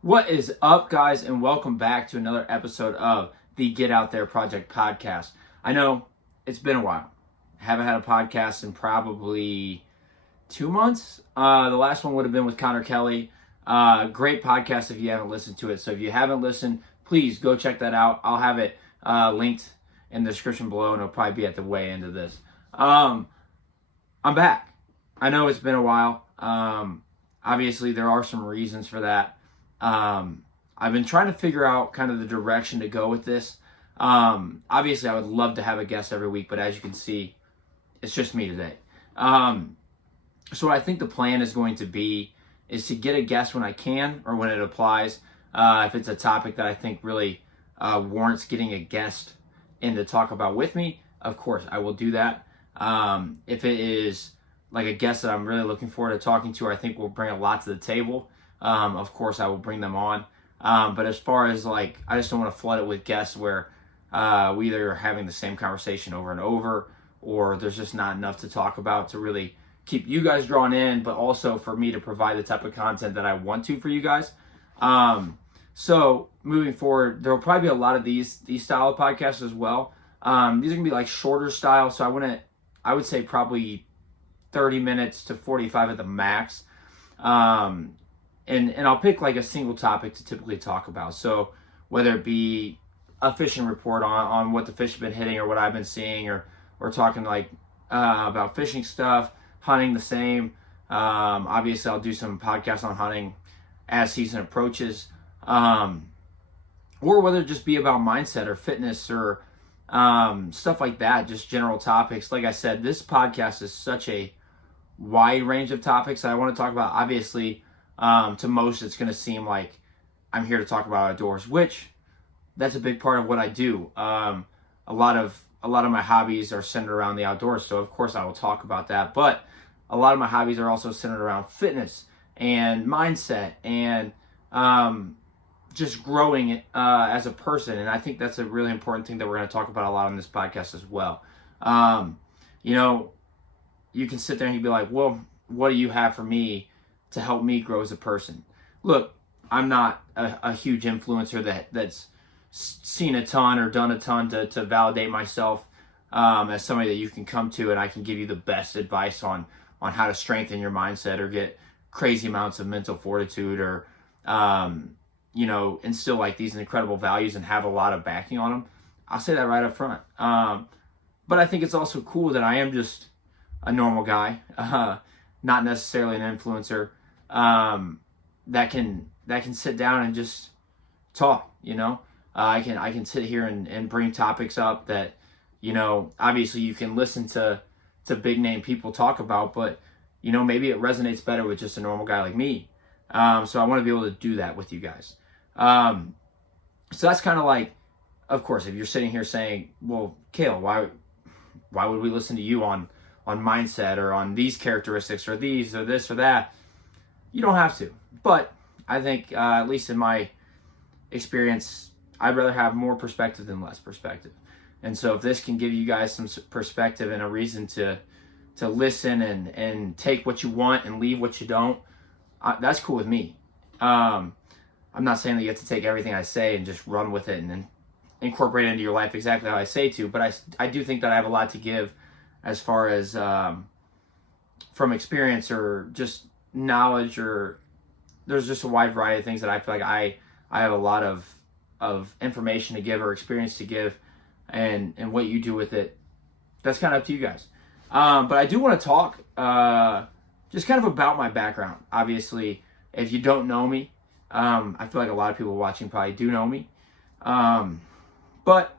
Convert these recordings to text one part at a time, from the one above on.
What is up, guys, and welcome back to another episode of the Get Out There Project podcast. I know it's been a while. I haven't had a podcast in probably 2 months. The last one would have been with Connor Kelly. Great podcast if you haven't listened to it. So if you haven't listened, please go check that out. I'll have it linked in the description below, and it'll probably be at the way end of this. I'm back. I know it's been a while. Obviously, there are some reasons for that. I've been trying to figure out kind of the direction to go with this. Obviously, I would love to have a guest every week, but as you can see, it's just me today. So what I think the plan is going to be is to get a guest when I can or when it applies. If it's a topic that I think really warrants getting a guest in to talk about with me, of course, I will do that. If it is like a guest that I'm really looking forward to talking to, or I think will bring a lot to the table, of course, I will bring them on. But as far as I just don't want to flood it with guests where we either are having the same conversation over and over, or there's just not enough to talk about to really keep you guys drawn in, but also for me to provide the type of content that I want to for you guys. So moving forward, there will probably be a lot of these style of podcasts as well. These are gonna be like shorter style, so I would say probably 30 minutes to 45 at the max. And I'll pick like a single topic to typically talk about. So whether it be a fishing report on what the fish have been hitting or what I've been seeing, or talking about fishing stuff, hunting the same. Obviously, I'll do some podcasts on hunting as season approaches. Or whether it just be about mindset or fitness or stuff like that, just general topics. Like I said, this podcast is such a wide range of topics that I want to talk about. Obviously, to most, it's going to seem like I'm here to talk about outdoors, which that's a big part of what I do. A lot of my hobbies are centered around the outdoors, so of course I will talk about that. But a lot of my hobbies are also centered around fitness and mindset and just growing as a person. And I think that's a really important thing that we're going to talk about a lot on this podcast as well. You can sit there and you'd be like, well, what do you have for me to help me grow as a person? Look, I'm not a huge influencer that's seen a ton or done a ton to validate myself as somebody that you can come to and I can give you the best advice on how to strengthen your mindset or get crazy amounts of mental fortitude or, instill like these incredible values and have a lot of backing on them. I'll say that right up front. But I think it's also cool that I am just a normal guy, not necessarily an influencer, that can sit down and just talk. I can sit here and bring topics up that, obviously you can listen to big name people talk about, but maybe it resonates better with just a normal guy like me. So I want to be able to do that with you guys. So that's kind of like, of course, if you're sitting here saying, well, Kale, why would we listen to you on mindset or on these characteristics or these or this or that? You don't have to. But I think, at least in my experience, I'd rather have more perspective than less perspective. And so if this can give you guys some perspective and a reason to listen and take what you want and leave what you don't, that's cool with me. I'm not saying that you have to take everything I say and just run with it and then incorporate it into your life exactly how I say to, but I do think that I have a lot to give as far as from experience or just knowledge, or there's just a wide variety of things that I feel like I have a lot of information to give or experience to give, and what you do with it, that's kind of up to you guys. But I do want to talk just kind of about my background. Obviously, if you don't know me, I feel like a lot of people watching probably do know me. But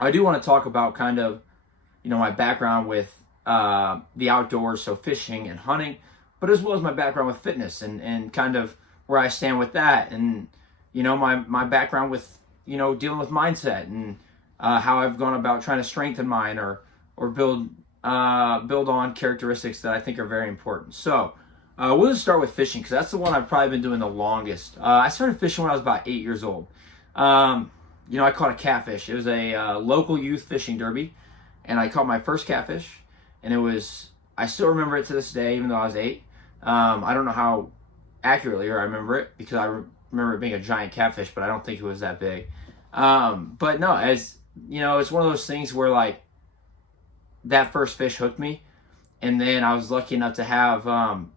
I do want to talk about kind of, my background with the outdoors, so fishing and hunting, but as well as my background with fitness and kind of where I stand with that, and my background with dealing with mindset and how I've gone about trying to strengthen mine or build on characteristics that I think are very important. So we'll just start with fishing, because that's the one I've probably been doing the longest. I started fishing when I was about 8 years old. I caught a catfish. It was a local youth fishing derby, and I caught my first catfish, and I still remember it to this day, even though I was 8. I don't know how accurately, or I remember it, because I remember it being a giant catfish, but I don't think it was that big. But no, as you know, it's one of those things where like that first fish hooked me. And then I was lucky enough to have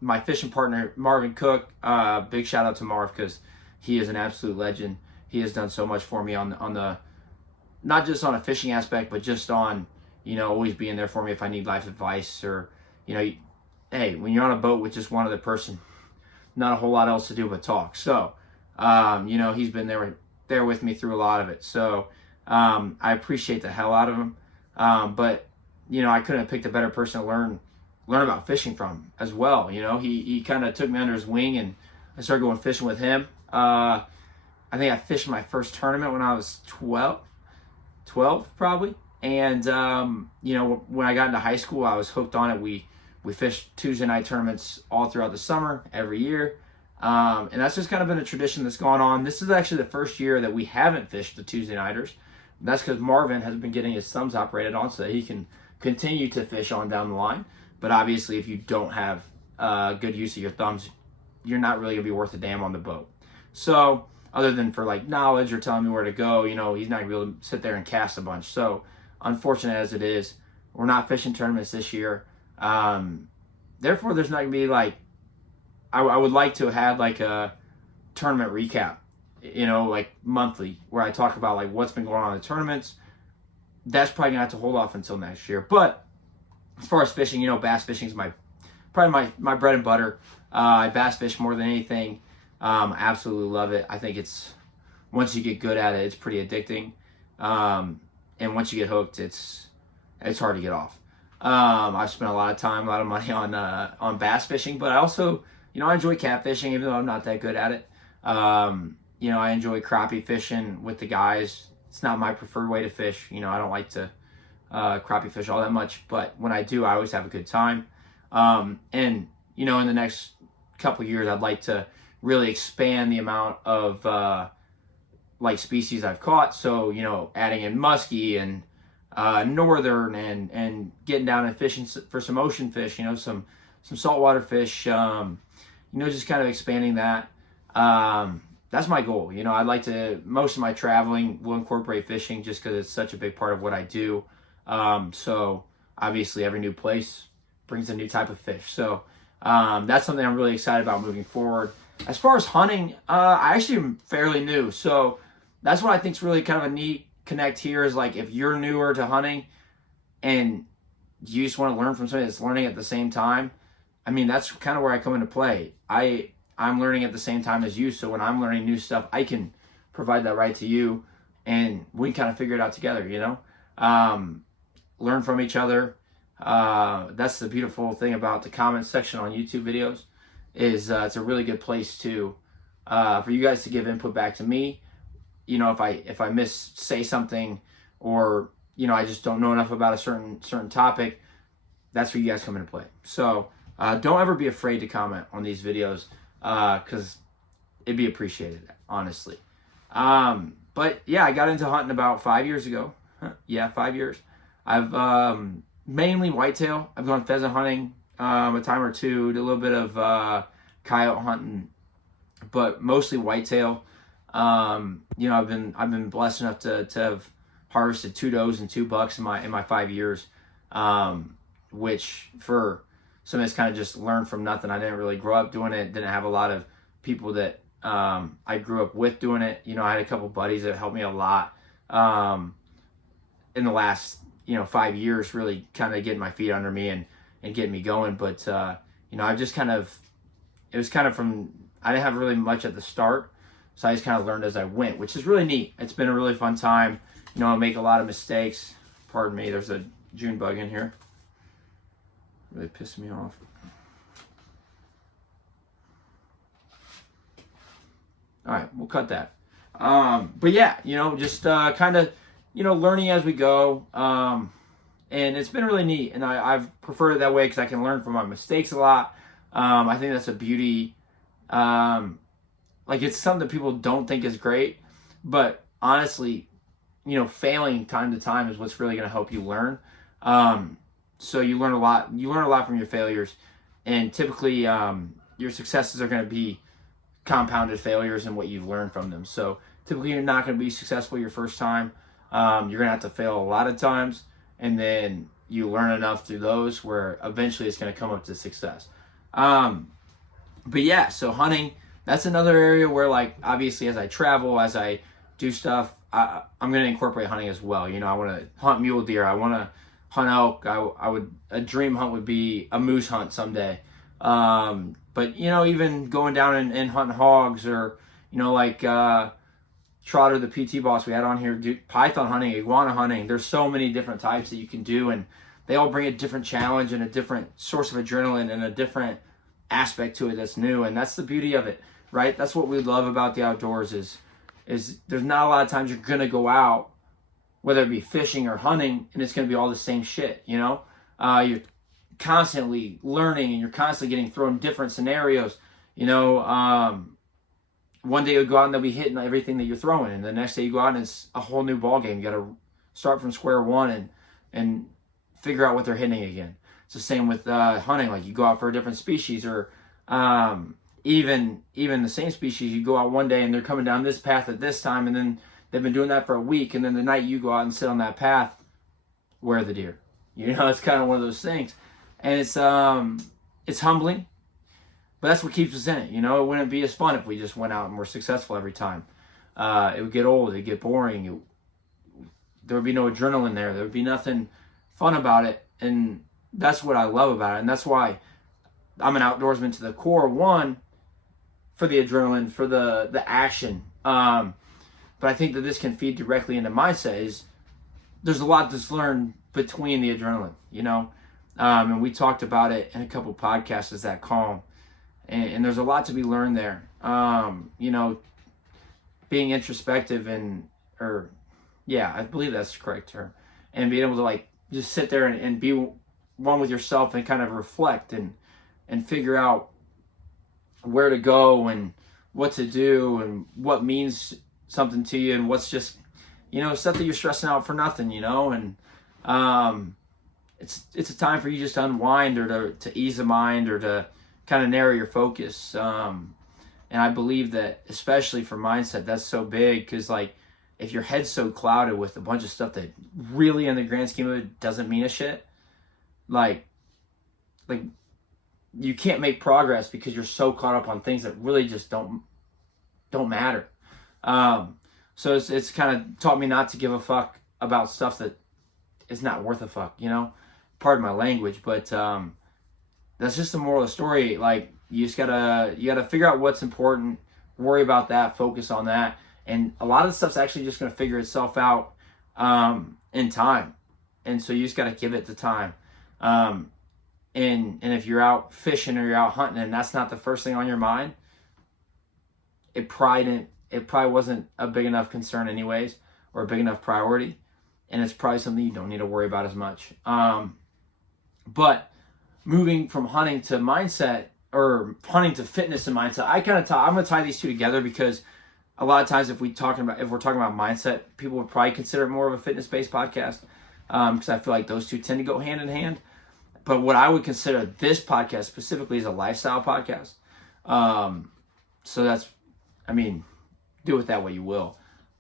my fishing partner, Marvin Cook. Big shout out to Marv, because he is an absolute legend. He has done so much for me on the, not just on a fishing aspect, but just on, you know, always being there for me if I need life advice, or, you know, hey, when you're on a boat with just one other person, not a whole lot else to do but talk. So, you know, he's been there with me through a lot of it. So I appreciate the hell out of him. But, you know, I couldn't have picked a better person to learn about fishing from as well. You know, he kind of took me under his wing, and I started going fishing with him. I think I fished my first tournament when I was 12 probably. And, you know, when I got into high school, I was hooked on it. We fished Tuesday night tournaments all throughout the summer, every year. And that's just kind of been a tradition that's gone on. This is actually the first year that we haven't fished the Tuesday nighters. That's because Marvin has been getting his thumbs operated on so that he can continue to fish on down the line. But obviously, if you don't have good use of your thumbs, you're not really going to be worth a damn on the boat. So, other than for like knowledge or telling me where to go, you know, he's not going to be able to sit there and cast a bunch. So, unfortunate as it is, we're not fishing tournaments this year. Therefore, there's not going to be like, I would like to have had like a tournament recap, you know, like monthly, where I talk about like what's been going on in the tournaments. That's probably going to have to hold off until next year. But as far as fishing, you know, bass fishing is probably my bread and butter. I bass fish more than anything. I absolutely love it. I think it's, once you get good at it, it's pretty addicting. And once you get hooked, it's hard to get off. I've spent a lot of time, a lot of money on bass fishing, but I also, you know, I enjoy catfishing, even though I'm not that good at it. You know, I enjoy crappie fishing with the guys. It's not my preferred way to fish. You know, I don't like to crappie fish all that much, but when I do, I always have a good time. And, you know, in the next couple of years, I'd like to really expand the amount of like species I've caught. So, you know, adding in muskie and northern, and getting down and fishing for some ocean fish, you know, some saltwater fish, you know, just kind of expanding that. That's my goal. You know, I'd like to, most of my traveling will incorporate fishing, just because it's such a big part of what I do. So obviously every new place brings a new type of fish. So that's something I'm really excited about moving forward. As far as hunting, I actually am fairly new. So that's what I think is really kind of a neat connect here, is like, if you're newer to hunting and you just want to learn from somebody that's learning at the same time, I mean, that's kind of where I come into play. I'm learning at the same time as you, so when I'm learning new stuff, I can provide that right to you, and we can kind of figure it out together, you know? Learn from each other. That's the beautiful thing about the comment section on YouTube videos, is it's a really good place to for you guys to give input back to me. You know, if I say something, or, you know, I just don't know enough about a certain topic, that's where you guys come into play. So don't ever be afraid to comment on these videos, because it'd be appreciated, honestly. But yeah, I got into hunting about 5 years ago. Yeah, 5 years. I've mainly whitetail. I've gone pheasant hunting a time or two, did a little bit of coyote hunting, but mostly whitetail. You know, I've been blessed enough to have harvested 2 does and 2 bucks in my 5 years, which for something that's kind of just learned from nothing. I didn't really grow up doing it. Didn't have a lot of people that I grew up with doing it. You know, I had a couple buddies that helped me a lot in the last, you know, 5 years, really kind of getting my feet under me and getting me going. But you know, I just kind of, it was kind of from, I didn't have really much at the start, so I just kind of learned as I went, which is really neat. It's been a really fun time. You know, I make a lot of mistakes. Pardon me, there's a June bug in here. Really pissed me off. All right, we'll cut that. But yeah, you know, just kind of, you know, learning as we go. And it's been really neat. And I've preferred it that way because I can learn from my mistakes a lot. I think that's a beauty. Like, it's something that people don't think is great. But honestly, you know, failing time to time is what's really going to help you learn. So you learn a lot. You learn a lot from your failures. And typically, your successes are going to be compounded failures and what you've learned from them. So typically you're not going to be successful your first time. You're going to have to fail a lot of times, and then you learn enough through those where eventually it's going to come up to success. But yeah, so hunting, that's another area where, like, obviously as I travel, as I do stuff, I'm going to incorporate hunting as well. You know, I want to hunt mule deer. I want to hunt elk. A dream hunt would be a moose hunt someday. But, you know, even going down and hunting hogs, or, you know, like Trotter, the PT boss we had on here, do python hunting, iguana hunting. There's so many different types that you can do, and they all bring a different challenge and a different source of adrenaline and a different aspect to it that's new. And that's the beauty of it, right? That's what we love about the outdoors is there's not a lot of times you're going to go out, whether it be fishing or hunting, and it's going to be all the same shit, you know? You're constantly learning, and you're constantly getting thrown different scenarios. You know, one day you'll go out and they'll be hitting everything that you're throwing, and the next day you go out and it's a whole new ball game. You got to start from square one and figure out what they're hitting again. It's the same with hunting. Like, you go out for a different species, or even the same species. You go out one day and they're coming down this path at this time, and then they've been doing that for a week, and then the night you go out and sit on that path, where are the deer? You know, it's kind of one of those things, and it's humbling, but that's what keeps us in it. You know, it wouldn't be as fun if we just went out and were successful every time. It would get old. It'd get boring. There would be no adrenaline there. There would be nothing fun about it, and that's what I love about it, and that's why I'm an outdoorsman to the core. One, for the adrenaline, for the action. But I think that this can feed directly into mindset. Is there's a lot that's learned between the adrenaline, you know? And we talked about it in a couple podcasts, is that calm. And there's a lot to be learned there. You know, being introspective I believe that's the correct term. And being able to, like, just sit there and be one with yourself and kind of reflect and figure out where to go and what to do and what means something to you and what's just, you know, stuff that you're stressing out for nothing, you know. And it's a time for you just to unwind, or to ease the mind, or to kind of narrow your focus. And I believe that, especially for mindset, that's so big, because, like, if your head's so clouded with a bunch of stuff that really, in the grand scheme of it, doesn't mean a shit, like you can't make progress because you're so caught up on things that really just don't matter. So it's kind of taught me not to give a fuck about stuff that is not worth a fuck, you know? Pardon my language, but that's just the moral of the story. Like, you gotta figure out what's important, worry about that, focus on that, and a lot of the stuff's actually just gonna figure itself out in time. And so you just gotta give it the time. And if you're out fishing or you're out hunting and that's not the first thing on your mind, it probably wasn't a big enough concern anyways, or a big enough priority, and it's probably something you don't need to worry about as much. But moving from hunting to mindset, or hunting to fitness and mindset, I'm going to tie these two together, because a lot of times if we're talking about mindset, people would probably consider it more of a fitness-based podcast, because I feel like those two tend to go hand in hand. But what I would consider this podcast specifically is a lifestyle podcast. So that's, I mean, do with that what you will.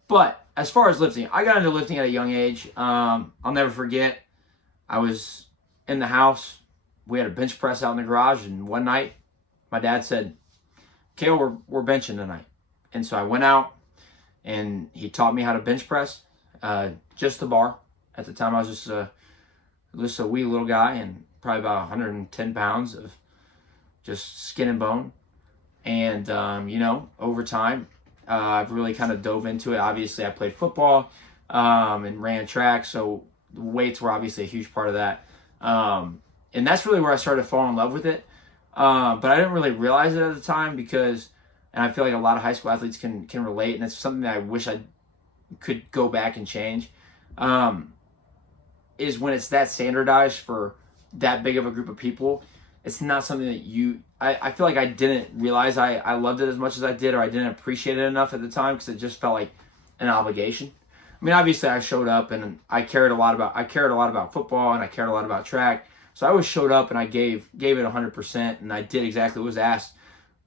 But as far as lifting, I got into lifting at a young age. I'll never forget, I was in the house. We had a bench press out in the garage, and one night my dad said, "Kale, we're benching tonight." And so I went out, and he taught me how to bench press, just the bar. At the time, I was just a wee little guy, and probably about 110 pounds of just skin and bone. And, you know, over time, I've really kind of dove into it. Obviously, I played football and ran track, so weights were obviously a huge part of that. And that's really where I started to fall in love with it. But I didn't really realize it at the time, because, and I feel like a lot of high school athletes can relate, and it's something that I wish I could go back and change, is when it's that standardized for that big of a group of people, it's not something that I feel like I didn't realize I loved it as much as I did, or I didn't appreciate it enough at the time, because it just felt like an obligation. I mean, obviously I showed up and I cared a lot about football, and I cared a lot about track. So I always showed up and I gave it 100%, and I did exactly what was asked,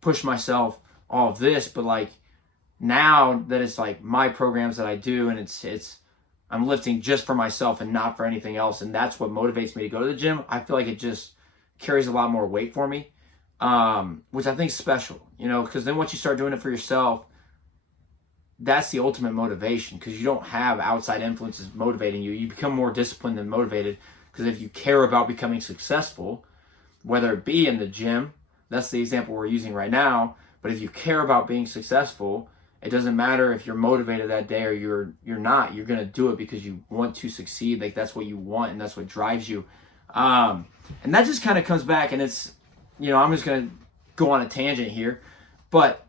pushed myself. all of this, but like now that it's like my programs that I do, and I'm lifting just for myself and not for anything else, and that's what motivates me to go to the gym. I feel like it just carries a lot more weight for me, which I think is special, because then once you start doing it for yourself, that's the ultimate motivation, because you don't have outside influences motivating you. You become more disciplined and motivated, because if you care about becoming successful, whether it be in the gym, that's the example we're using right now, but if you care about being successful, it doesn't matter if you're motivated that day or you're not. You're going to do it because you want to succeed. Like, that's what you want, and that's what drives you. And that just kind of comes back, and it's, I'm just going to go on a tangent here, but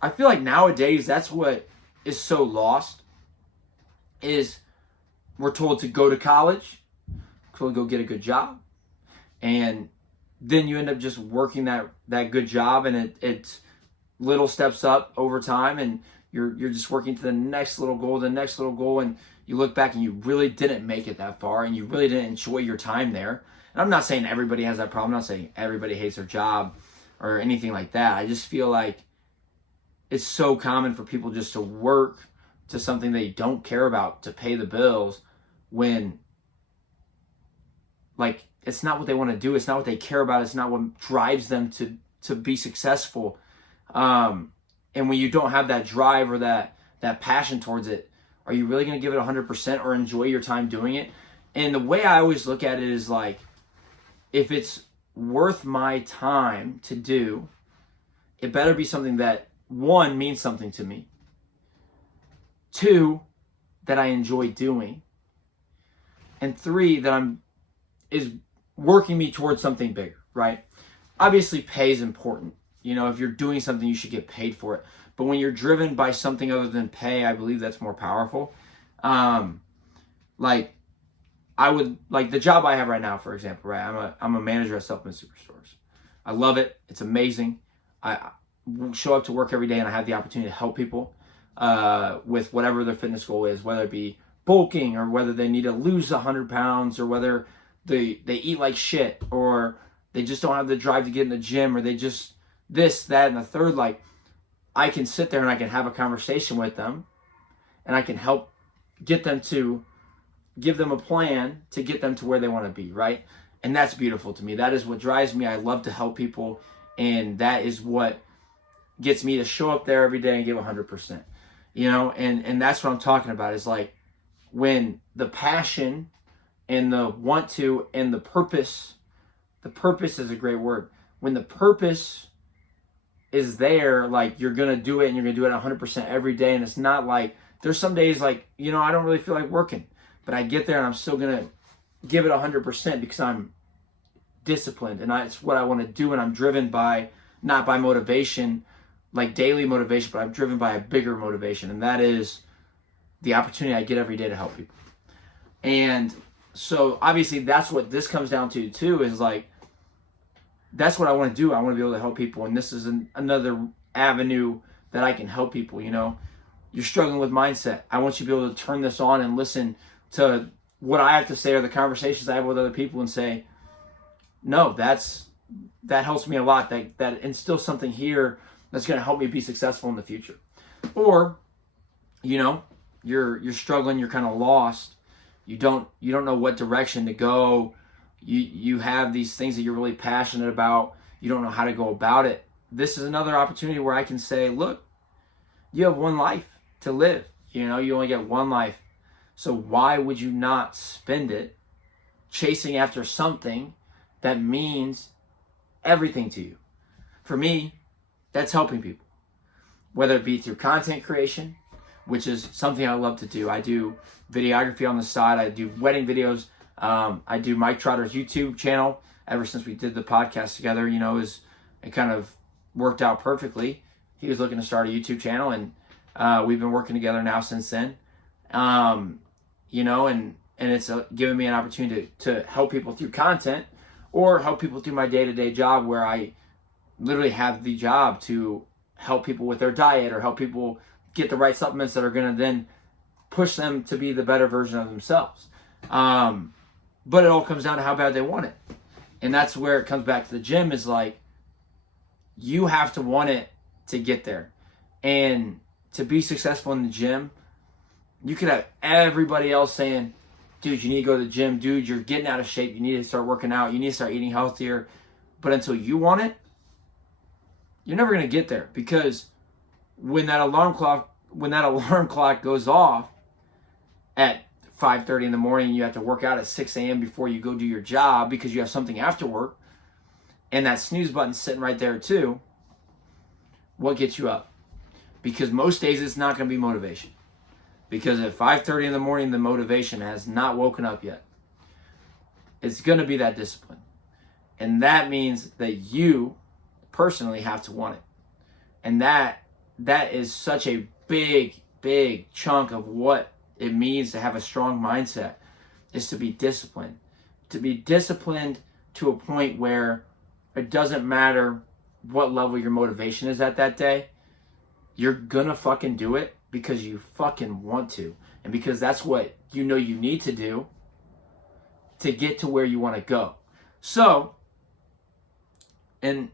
I feel like nowadays that's what is so lost, is we're told to go to college, go get a good job, and then you end up just working that good job, and it's little steps up over time, and you're just working to the next little goal, and you look back and you really didn't make it that far, and you really didn't enjoy your time there. And I'm not saying everybody has that problem. I'm not saying everybody hates their job or anything like that. I just feel like it's so common for people just to work to something they don't care about to pay the bills, when like it's not what they want to do. It's not what they care about. It's not what drives them to be successful. And when you don't have that drive or that passion towards it, are you really going to give it 100% or enjoy your time doing it? And the way I always look at it is like, if it's worth my time to do, it better be something that, one, means something to me, two, that I enjoy doing, and three, that is working me towards something bigger, right? Obviously, pay is important. If you're doing something, you should get paid for it. But when you're driven by something other than pay, I believe that's more powerful. I would like the job I have right now, for example, right? I'm a manager at supplement superstores. I love it. It's amazing. I show up to work every day, and I have the opportunity to help people with whatever their fitness goal is, whether it be bulking, or whether they need to lose 100 pounds, or whether they eat like shit, or they just don't have the drive to get in the gym, or they just this, that, and the third. Like, I can sit there and I can have a conversation with them, and I can help give them a plan to get them to where they want to be, right? And that's beautiful to me. That is what drives me. I love to help people, and that is what gets me to show up there every day and give 100%. And that's what I'm talking about, is like when the passion and the want to and the purpose is a great word. When the purpose is there, like, you're going to do it, and you're going to do it 100% every day. And it's not like, there's some days like, I don't really feel like working, but I get there and I'm still going to give it 100% because I'm disciplined, and it's what I want to do. And I'm driven by, not by motivation, like daily motivation, but I'm driven by a bigger motivation. And that is the opportunity I get every day to help people. And so obviously that's what this comes down to too, is like, that's what I want to do. I want to be able to help people. And this is another avenue that I can help people. You're struggling with mindset. I want you to be able to turn this on and listen to what I have to say, or the conversations I have with other people, and say, no, that helps me a lot. That instills something here that's going to help me be successful in the future. Or, you're struggling, you're kind of lost. You don't know what direction to go. You have these things that you're really passionate about. You don't know how to go about it. This is another opportunity where I can say, look, you have one life to live. You only get one life. So why would you not spend it chasing after something that means everything to you? For me, that's helping people, whether it be through content creation, which is something I love to do. I do videography on the side. I do wedding videos. I do Mike Trotter's YouTube channel. Ever since we did the podcast together, it kind of worked out perfectly. He was looking to start a YouTube channel, and we've been working together now since then. And it's given me an opportunity to help people through content, or help people through my day-to-day job, where I literally have the job to help people with their diet, or help people get the right supplements that are going to then push them to be the better version of themselves. But it all comes down to how bad they want it. And that's where it comes back to the gym, is like, you have to want it to get there. And to be successful in the gym, you could have everybody else saying, dude, you need to go to the gym. Dude, you're getting out of shape. You need to start working out. You need to start eating healthier. But until you want it, you're never going to get there, because when that alarm clock goes off at 5:30 in the morning, you have to work out at 6 a.m. before you go do your job because you have something after work, and that snooze button's sitting right there too. What gets you up? Because most days it's not going to be motivation. Because at 5:30 in the morning, the motivation has not woken up yet. It's going to be that discipline. And that means that you personally have to want it. And that is such a big chunk of what it means to have a strong mindset, is to be disciplined. To be disciplined to a point where it doesn't matter what level your motivation is at that day. You're gonna fucking do it because you fucking want to. And because that's what you know you need to do to get to where you want to go. So, and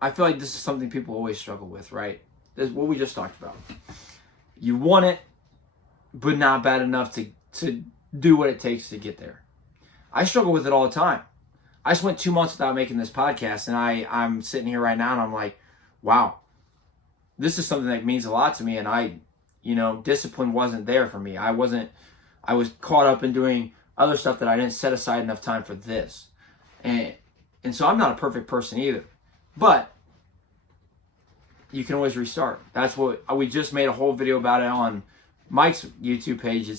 I feel like this is something people always struggle with, right? This is what we just talked about. You want it, but not bad enough to do what it takes to get there. I struggle with it all the time. I just went 2 months without making this podcast, and I'm sitting here right now and I'm like, wow, this is something that means a lot to me. And discipline wasn't there for me. I was caught up in doing other stuff that I didn't set aside enough time for this. And so I'm not a perfect person either. But you can always restart. That's what we just made a whole video about it on Mike's YouTube page.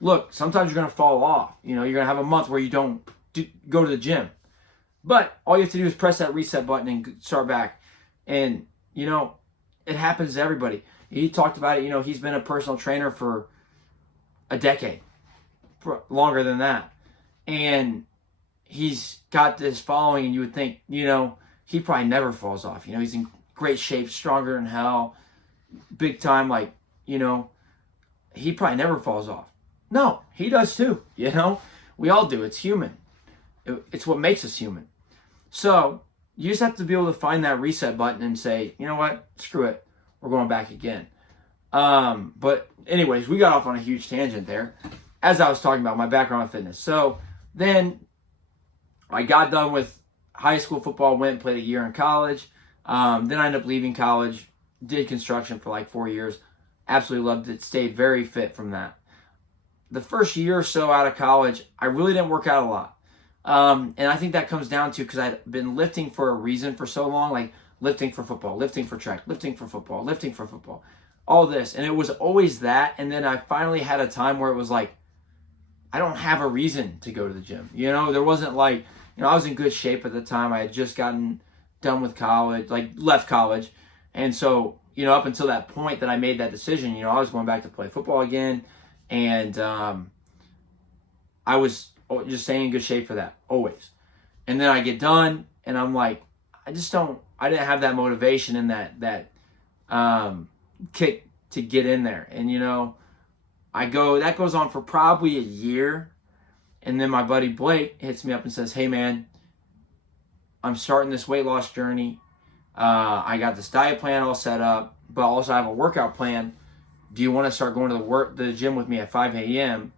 Look, sometimes you're going to fall off. You're going to have a month where you don't go to the gym. But all you have to do is press that reset button and start back. And, it happens to everybody. He talked about it. He's been a personal trainer for a decade, longer than that. And he's got this following, and you would think, he probably never falls off. He's in great shape, stronger than hell, big time, he probably never falls off. No, he does too, We all do. It's human. It's what makes us human. So you just have to be able to find that reset button and say, you know what, screw it, we're going back again. But anyways, we got off on a huge tangent there, as I was talking about my background in fitness. So then I got done with high school football, went and played a year in college. Then I ended up leaving college, did construction for like 4 years. Absolutely loved it, stayed very fit from that. The first year or so out of college, I really didn't work out a lot. And I think that comes down to because I'd been lifting for a reason for so long, like lifting for football, lifting for track, lifting for football, lifting for football, all this. And it was always that. And then I finally had a time where it was like, I don't have a reason to go to the gym. There wasn't like, I was in good shape at the time. I had just gotten done with college, left college. And so, up until that point that I made that decision, I was going back to play football again. And I was just staying in good shape for that, always. And then I get done, and I'm like, I didn't have that motivation and that kick to get in there. And, that goes on for probably a year. And then my buddy Blake hits me up and says, hey, man, I'm starting this weight loss journey. I got this diet plan all set up, but also I have a workout plan. Do you want to start going to the gym with me at 5 a.m.?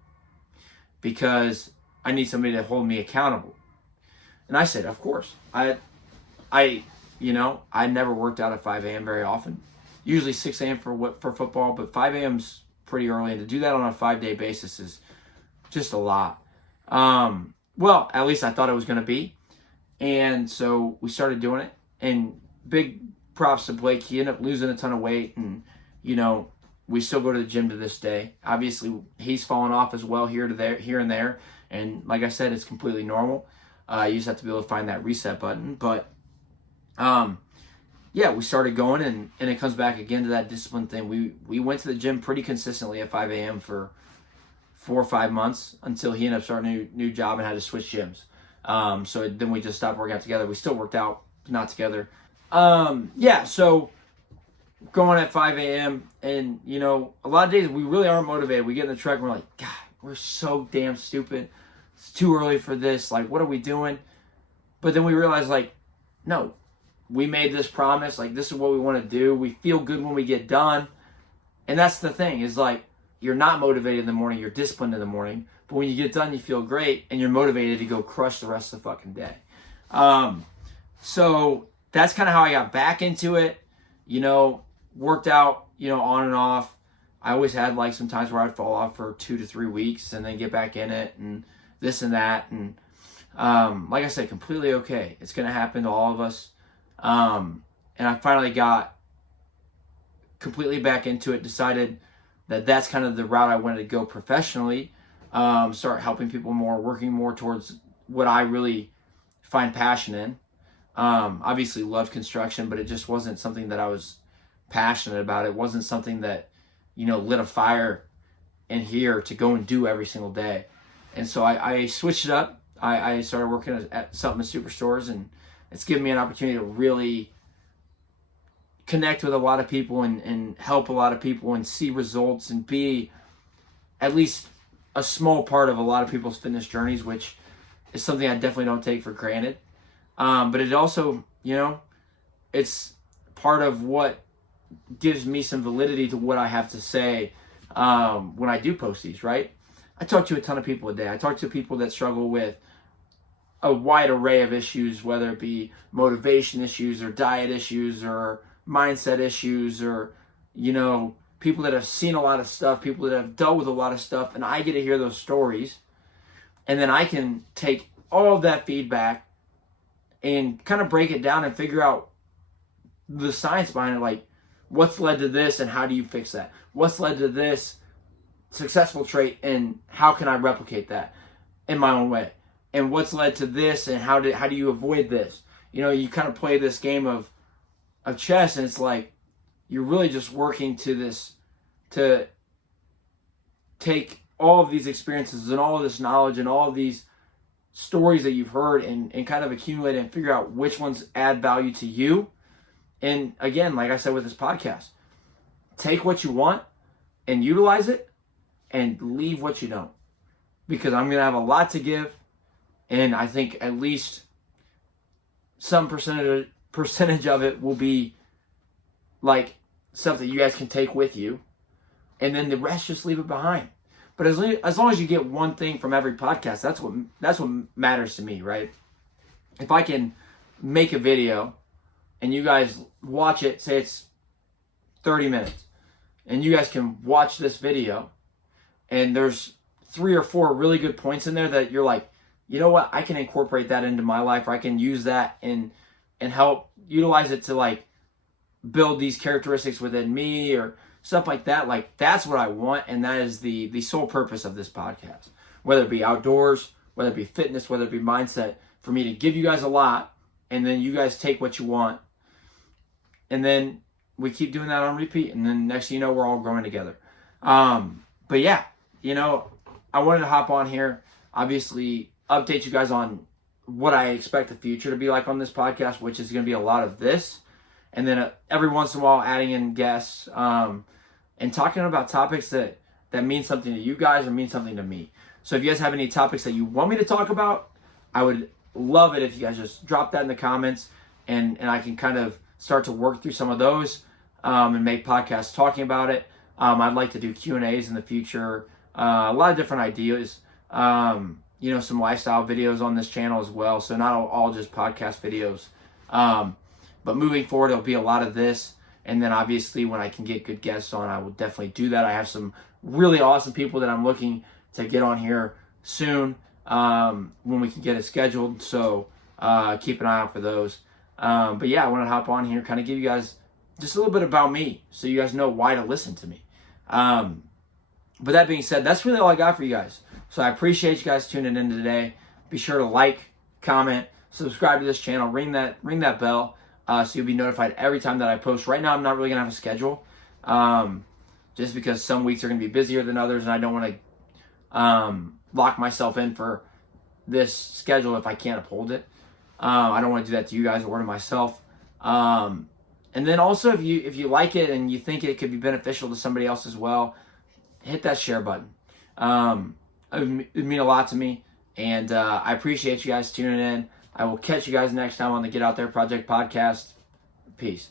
Because I need somebody to hold me accountable. And I said, of course. I never worked out at 5 a.m. very often. Usually 6 a.m. for football, but 5 a.m.'s pretty early. And to do that on a 5-day basis is just a lot. Well, at least I thought it was going to be. And so we started doing it. And big props to Blake. He ended up losing a ton of weight. And, we still go to the gym to this day. Obviously, he's fallen off as well here and there. And like I said, it's completely normal. You just have to be able to find that reset button. But, we started going, and it comes back again to that discipline thing. We went to the gym pretty consistently at 5 a.m. for 4 or 5 months until he ended up starting a new job and had to switch gyms. So then we just stopped working out together. We still worked out, not together. So going at 5 a.m. and, a lot of days we really aren't motivated. We get in the truck and we're like, God, we're so damn stupid. It's too early for this. Like, what are we doing? But then we realize, no, we made this promise, like this is what we want to do. We feel good when we get done. And that's the thing, is like, you're not motivated in the morning, you're disciplined in the morning, but when you get done, you feel great, and you're motivated to go crush the rest of the fucking day. So that's kind of how I got back into it, worked out, on and off. I always had like some times where I'd fall off for 2 to 3 weeks and then get back in it and this and that. And like I said, completely okay. It's going to happen to all of us. And I finally got completely back into it, decided that that's kind of the route I wanted to go professionally, start helping people more, working more towards what I really find passion in. Obviously loved construction, but it just wasn't something that I was passionate about. It wasn't something that, lit a fire in here to go and do every single day. And so I switched it up. I started working at something in superstores, and it's given me an opportunity to really connect with a lot of people and help a lot of people and see results and be at least a small part of a lot of people's fitness journeys, which is something I definitely don't take for granted. But it also, it's part of what gives me some validity to what I have to say when I do post these, right? I talk to a ton of people a day. I talk to people that struggle with a wide array of issues, whether it be motivation issues or diet issues or mindset issues, or people that have seen a lot of stuff, people that have dealt with a lot of stuff, and I get to hear those stories, and then I can take all of that feedback and kind of break it down and figure out the science behind it, like what's led to this and how do you fix that? What's led to this successful trait and how can I replicate that in my own way? And what's led to this and how do you avoid this? You kind of play this game of chess, and it's like you're really just working to take all of these experiences and all of this knowledge and all of these stories that you've heard and kind of accumulate and figure out which ones add value to you. And again, like I said with this podcast, take what you want and utilize it and leave what you don't, because I'm going to have a lot to give, and I think at least some percentage of it will be like stuff that you guys can take with you, and then the rest just leave it behind. But as long as you get one thing from every podcast, that's what matters to me, right? If I can make a video and you guys watch it, say it's 30 minutes, and you guys can watch this video, and there's 3 or 4 really good points in there that you're like, you know what, I can incorporate that into my life, or I can use that and help utilize it to like build these characteristics within me or stuff like that. Like, that's what I want, and that is the sole purpose of this podcast. Whether it be outdoors, whether it be fitness, whether it be mindset, for me to give you guys a lot, and then you guys take what you want, and then we keep doing that on repeat, and then next thing you know, we're all growing together. But yeah, I wanted to hop on here, obviously update you guys on what I expect the future to be like on this podcast, which is going to be a lot of this, and then every once in a while adding in guests, and talking about topics that mean something to you guys or mean something to me. So if you guys have any topics that you want me to talk about, I would love it if you guys just drop that in the comments, and I can kind of start to work through some of those and make podcasts talking about it. I'd like to do Q&As in the future, a lot of different ideas, some lifestyle videos on this channel as well, so not all just podcast videos. But moving forward, it'll be a lot of this. And then obviously when I can get good guests on, I will definitely do that. I have some really awesome people that I'm looking to get on here soon when we can get it scheduled. So keep an eye out for those. But yeah, I want to hop on here, kind of give you guys just a little bit about me so you guys know why to listen to me. But that being said, that's really all I got for you guys. So I appreciate you guys tuning in today. Be sure to like, comment, subscribe to this channel, ring that bell. So you'll be notified every time that I post. Right now, I'm not really going to have a schedule, just because some weeks are going to be busier than others, and I don't want to lock myself in for this schedule if I can't uphold it. I don't want to do that to you guys or to myself. And then also, if you like it and you think it could be beneficial to somebody else as well, hit that share button. It would mean a lot to me, and I appreciate you guys tuning in. I will catch you guys next time on the Get Out There Project podcast. Peace.